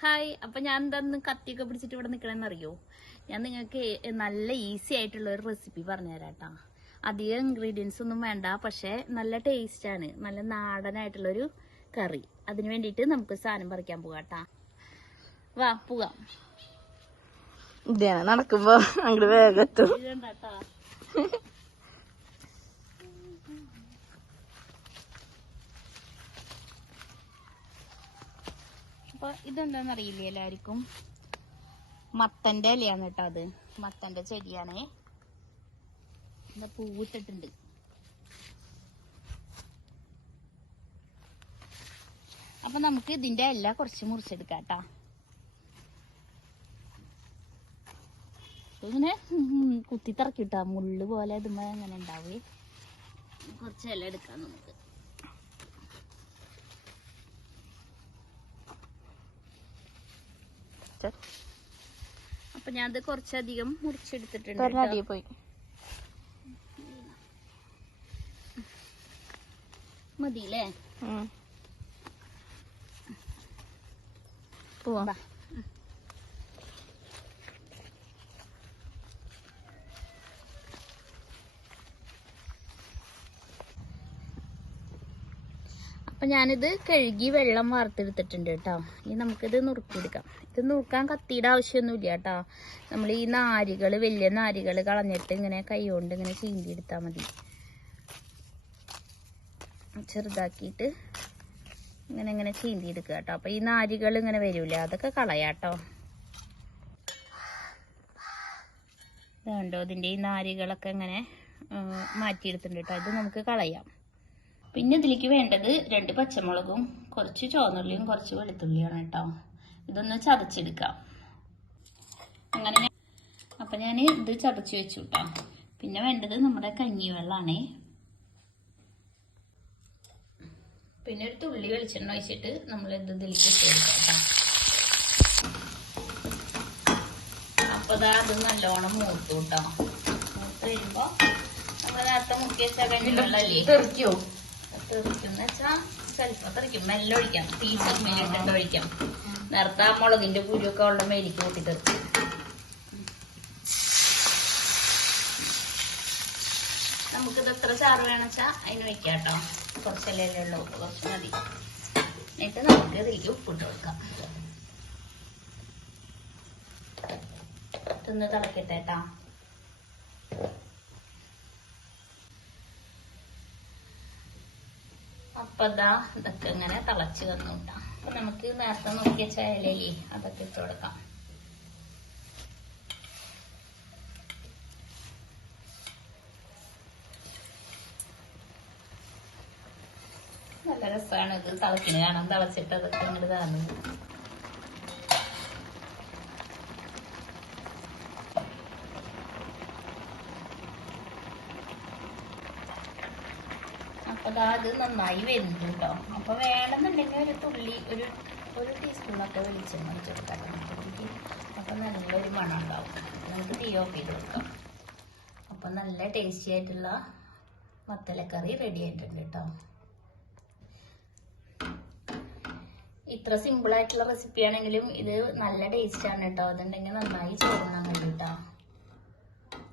Hi. അപ്പൊ ഞാൻ എന്താന്ന് കത്തിയൊക്കെ പിടിച്ചിട്ട് ഇവിടെ നിക്കണെന്ന് അറിയോ? ഞാൻ നിങ്ങൾക്ക് നല്ല ഈസി ആയിട്ടുള്ള ഒരു റെസിപ്പി പറഞ്ഞുതരാട്ടാ. അധികം ഇൻഗ്രീഡിയൻസ് ഒന്നും വേണ്ട, പക്ഷെ നല്ല ടേസ്റ്റ് ആണ്. നല്ല നാടനായിട്ടുള്ളൊരു കറി. അതിന് വേണ്ടിയിട്ട് നമുക്ക് സാധനം പറിക്കാൻ പോകാട്ടാ. വാ പോകാം. ഇതാണ് നടക്കുമ്പോ അങ്ങോട്ട് വേഗത്തും. ഇതുണ്ടാട്ടാ. അപ്പൊ ഇതെന്താന്ന് അറിയില്ലേ എല്ലാവർക്കും? മത്തന്റെ ഇലയാണ് കേട്ടോ. അത് മത്തന്റെ ചെടിയാണേ. എന്താ പൂവിട്ടിട്ടുണ്ട്. അപ്പൊ നമുക്ക് ഇതിന്റെ ഇല കുറച്ച് മുറിച്ചെടുക്കാം കേട്ടാ. ഇങ്ങനെ കുത്തി തറക്കിട്ടാ മുള്ളു പോലെ ഇതുമ്പോ അങ്ങനെ ഉണ്ടാവേ. കുറച്ച് ഇല എടുക്കാം നമുക്ക്. അപ്പൊ ഞാൻ അത് കുറച്ചധികം മുറിച്ചെടുത്തിട്ടുണ്ട്. പോയി മതിയില്ലേ? പോവാ. അപ്പൊ ഞാനിത് കഴുകി വെള്ളം വാർത്തെടുത്തിട്ടുണ്ട് കേട്ടോ. ഇനി നമുക്കിത് നുറുക്കിയെടുക്കാം. ഇത് നുറുക്കാൻ കത്തിയുടെ ആവശ്യമൊന്നുമില്ല കേട്ടോ. നമ്മൾ ഈ നാരുകള്, വലിയ നാരുകള് കളഞ്ഞിട്ട് ഇങ്ങനെ കൈ കൊണ്ട് ഇങ്ങനെ ചീന്തി എടുത്താൽ മതി. ചെറുതാക്കിയിട്ട് ഇങ്ങനെ ഇങ്ങനെ ചീന്തി എടുക്കുക കേട്ടോ. അപ്പൊ ഈ നാരുകൾ ഇങ്ങനെ വരൂല, അതൊക്കെ കളയാട്ടോ. ഇതുണ്ടോ, ഇതിന്റെ ഈ നാരുകളൊക്കെ ഇങ്ങനെ മാറ്റിയെടുത്തിട്ടുണ്ട് കേട്ടോ. ഇത് നമുക്ക് കളയാം. പിന്നെ ഇതിലേക്ക് വേണ്ടത് 2 പച്ചമുളകും കുറച്ച് ചുവന്നുള്ളിയും കുറച്ച് വെളുത്തുള്ളിയാണ് കേട്ടോ. ഇതൊന്ന് ചതച്ചെടുക്കാം. അങ്ങനെ അപ്പൊ ഞാൻ ഇത് ചതച്ച് വെച്ചു കേട്ടോ. പിന്നെ വേണ്ടത് നമ്മുടെ കഞ്ഞിവെള്ളാണേ. പിന്നെ ഒരു തുള്ളി വെളിച്ചെണ്ണ ഒഴിച്ചിട്ട് നമ്മൾ ഇത് ഇതിലേക്ക് ഇട്ട് കൊടുക്കാം കേട്ടോ. അപ്പൊ അത് നല്ലോണം മൂത്തു കേട്ടോ. മൂത്ത് വരുമ്പോ നമ്മൾ നേരത്തെ മുക്കി വെച്ച കഞ്ഞിവെള്ളല്ലേ തെറിക്കോ? തെറിക്കുന്ന വെച്ചാ ചിലപ്പോ തെറിക്കും. മെല്ലെ ഒഴിക്കാം. തീ ചെമ്മയിലിട്ടിട്ട് ഒഴിക്കാം. നേരത്തെ ആ മുളകിന്റെ കുരുവൊക്കെ ഉള്ള മേലിക്ക് കൂട്ടി തെറിക്കും. നമുക്കിത് എത്ര ചാറ് വേണമെച്ചാ അതിന് വെക്കാം കേട്ടോ. കുറച്ചല്ലേ ഉള്ളൂ, കുറച്ച് മതി. എന്നിട്ട് നമുക്ക് ഇതിലേക്ക് ഉപ്പിട്ട് കൊടുക്കാം. ഇതൊന്ന് തിളക്കട്ടെ കേട്ടോ. അപ്പൊ ഇതൊക്കെ ഇങ്ങനെ തിളച്ച് വന്നുട്ടാ. അപ്പൊ നമുക്ക് നേരത്തെ നോക്കിയ ചേലല്ലേ അതൊക്കെ ഇട്ട് കൊടുക്കാം. നല്ല രസമാണ് ഇത് തിളക്കിന് കാണാൻ. തിളച്ചിട്ട് അതൊക്കെ ഇങ്ങോട്ട് കാണും. അപ്പൊ അത് നന്നായി വെന്തു കേട്ടോ. അപ്പൊ വേണമെന്നുണ്ടെങ്കിൽ ഒരു തുള്ളി ഒരു ടീസ്പൂണൊക്കെ വെളിച്ചെണ്ണ ഒഴിച്ച് കൊടുക്കാം. അപ്പൊ നല്ലൊരു മണം ഉണ്ടാവും. നമുക്ക് തീ ഓഫ് ചെയ്ത് കൊടുക്കാം. അപ്പൊ നല്ല ടേസ്റ്റി ആയിട്ടുള്ള മത്തലക്കറി റെഡി ആയിട്ടുണ്ട് കേട്ടോ. ഇത്ര സിമ്പിൾ ആയിട്ടുള്ള റെസിപ്പി ആണെങ്കിലും ഇത് നല്ല ടേസ്റ്റ് ആണ് കേട്ടോ. അതുണ്ടെങ്കിൽ നന്നായി ചോറുണ്ണാൻ വേണ്ടി കേട്ടോ.